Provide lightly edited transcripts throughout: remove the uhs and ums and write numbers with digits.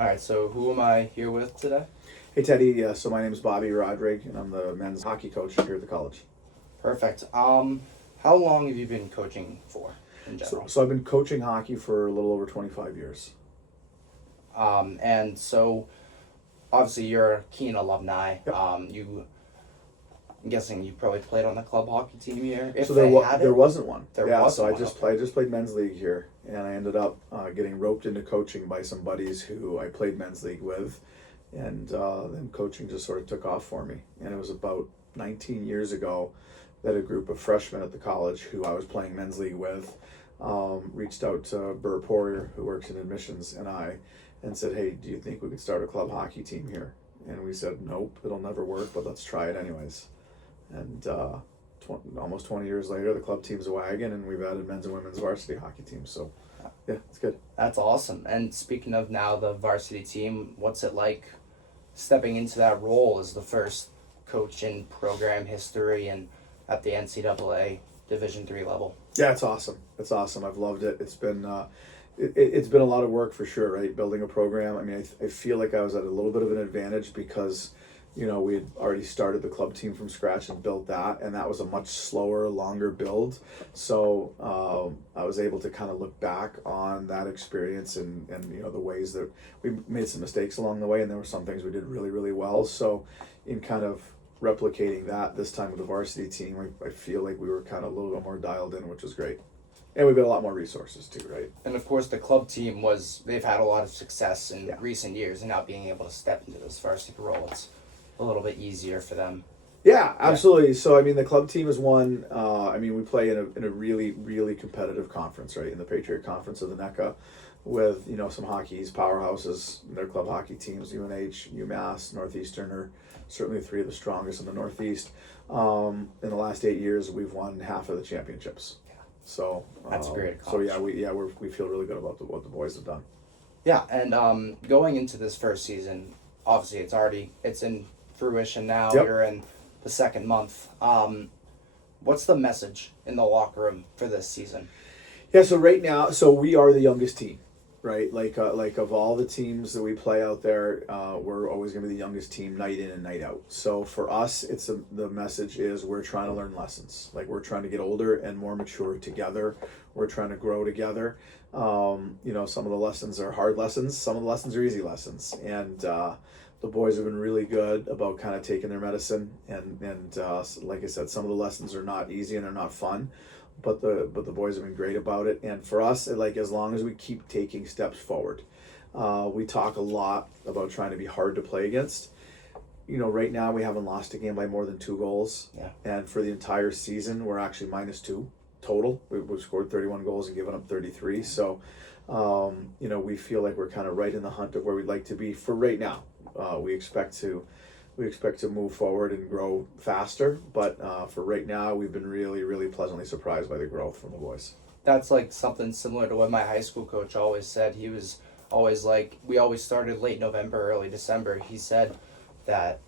All right, so who am I here with today? Hey Teddy, so my name is Bobby Rodrigue, and I'm the men's hockey coach here at the college. Perfect. How long have you been coaching for in general? So I've been coaching hockey for a little over 25 years. And so obviously you're a Keene alumni. Yep. I'm guessing you probably played on the club hockey team here. If So they there, had there it? wasn't one. There yeah, wasn't so I one, just okay. played. I just played men's league here, and I ended up getting roped into coaching by some buddies who I played men's league with, and then coaching just sort of took off for me. And it was about 19 years ago that a group of freshmen at the college who I was playing men's league with reached out to Bert Poirier, who works in admissions, and said, "Hey, do you think we could start a club hockey team here?" And we said, "Nope, it'll never work, but let's try it anyways." And almost 20 years later, the club team's a wagon, and we've added men's and women's varsity hockey teams. So, yeah, it's good. That's awesome. And speaking of now the varsity team, what's it like stepping into that role as the first coach in program history and at the NCAA Division III level? Yeah, it's awesome. It's awesome. I've loved it. It's been it's been a lot of work for sure, right? Building a program. I mean, I feel like I was at a little bit of an advantage because, we had already started the club team from scratch and built that, and that was a much slower, longer build. So I was able to kind of look back on that experience and the ways that we made some mistakes along the way, and there were some things we did really, really well. So in kind of replicating that this time with the varsity team, I feel like we were kind of a little bit more dialed in, which was great. And we've got a lot more resources too, right? And of course, the club team they've had a lot of success in Yeah. recent years, and now being able to step into this varsity role, it's a little bit easier for them. Yeah, absolutely. So, I mean, the club team is one. We play in a really, really competitive conference, right? In the Patriot Conference of the NECA with, some hockey's powerhouses, their club hockey teams, UNH, UMass, Northeastern are certainly three of the strongest in the Northeast. In the last 8 years, we've won half of the championships. So That's a great So accomplishment. we feel really good about what the boys have done. Yeah, and going into this first season, obviously it's in fruition now. Yep. You're in the second month. What's the message in the locker room for this season? Yeah, so right now, we are the youngest team, right? Like of all the teams that we play out there, we're always going to be the youngest team night in and night out. So for us, the message is we're trying to learn lessons. Like we're trying to get older and more mature together. We're trying to grow together. Some of the lessons are hard lessons. Some of the lessons are easy lessons. And the boys have been really good about kind of taking their medicine. And like I said, some of the lessons are not easy and they're not fun. But the boys have been great about it, and for us, as long as we keep taking steps forward, we talk a lot about trying to be hard to play against. Right now we haven't lost a game by more than 2 goals, and for the entire season we're actually -2 total. We've scored 31 goals and given up 33. So, we feel like we're kind of right in the hunt of where we'd like to be for right now. We expect to move forward and grow faster, but for right now, we've been really, really pleasantly surprised by the growth from the boys. That's like something similar to what my high school coach always said. He was always like, we always started late November, early December. He said that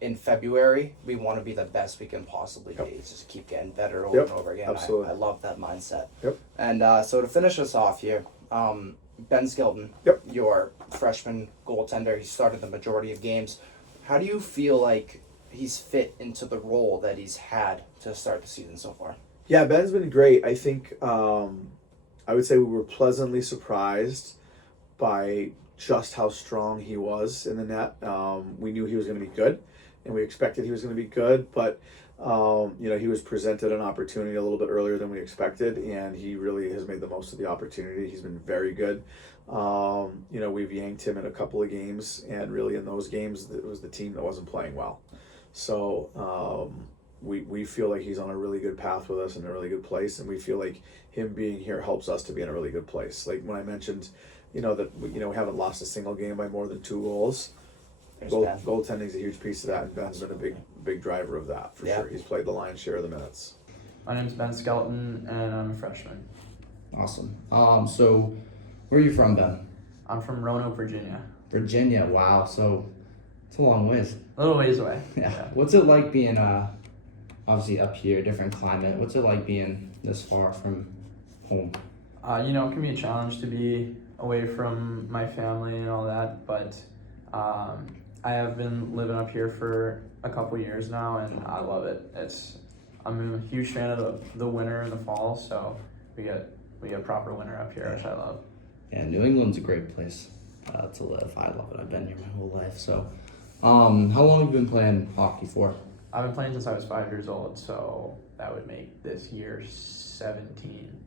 in February, we want to be the best we can possibly be. Just keep getting better over and over again. Absolutely. I love that mindset. Yep. And so to finish us off here, Ben Skelton, Yep. your freshman goaltender, he started the majority of games. How do you feel like he's fit into the role that he's had to start the season so far? Yeah, Ben's been great. I think I would say we were pleasantly surprised by just how strong he was in the net. We knew he was going to be good, and we expected he was going to be good, but he was presented an opportunity a little bit earlier than we expected, and he really has made the most of the opportunity. He's been very good. We've yanked him in a couple of games, and really in those games, it was the team that wasn't playing well. So we feel like he's on a really good path with us in a really good place, and we feel like him being here helps us to be in a really good place. Like when I mentioned, that we haven't lost a single game by more than 2 goals. Goaltending is a huge piece of that, and Ben's been a big driver of that for sure. He's played the lion's share of the minutes. My name's Ben Skelton, and I'm a freshman. Awesome. So where are you from, Ben? I'm from Roanoke, Virginia. Virginia. Wow. So it's a long ways. A little ways away. Yeah. What's it like being obviously up here, different climate? What's it like being this far from home? It can be a challenge to be away from my family and all that, but I have been living up here for a couple years now, and I love it. I'm a huge fan of the winter and the fall, so we get proper winter up here, which I love. Yeah, New England's a great place to live. I love it. I've been here my whole life. So, how long have you been playing hockey for? I've been playing since I was 5 years old, so that would make this year 17.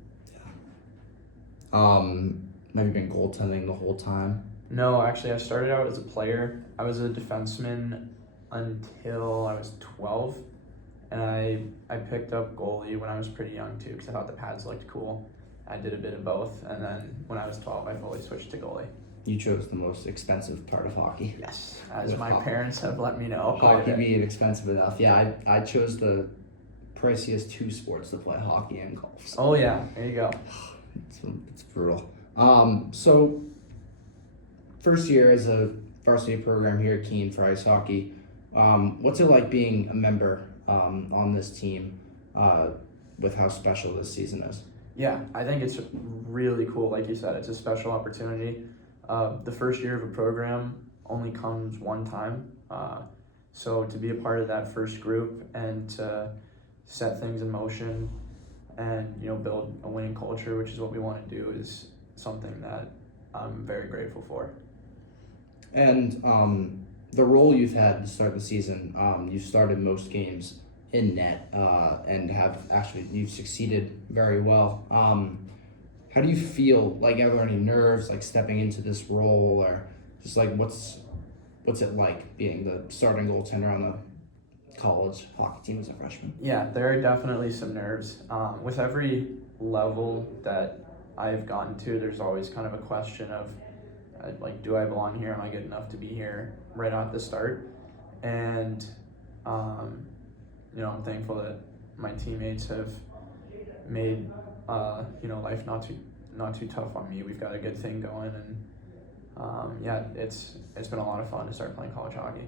Have you been goaltending the whole time? No, actually, I started out as a player. I was a defenseman until I was 12, and I picked up goalie when I was pretty young too, because I thought the pads looked cool. I did a bit of both, and then when I was 12, I fully switched to goalie. You chose the most expensive part of hockey. Yes, as With my hockey. parents have let me know. Hockey being expensive enough. Yeah, I chose the priciest two sports to play, hockey and golf. So Oh yeah, there you go. it's brutal. So first year as a varsity program here at Keene for ice hockey. What's it like being a member on this team with how special this season is? Yeah, I think it's really cool. Like you said, it's a special opportunity. The first year of a program only comes one time. So to be a part of that first group and to set things in motion and, build a winning culture, which is what we want to do, is something that I'm very grateful for. And the role you've had to start the season, you started most games in net and you've succeeded very well. How do you feel? Like, are there any nerves, like stepping into this role, or just like what's it like being the starting goaltender on the college hockey team as a freshman? Yeah, there are definitely some nerves. With every level that I've gotten to, there's always kind of a question of, do I belong here? Am I good enough to be here right at the start? And, I'm thankful that my teammates have made, life not too tough on me. We've got a good thing going, and it's been a lot of fun to start playing college hockey.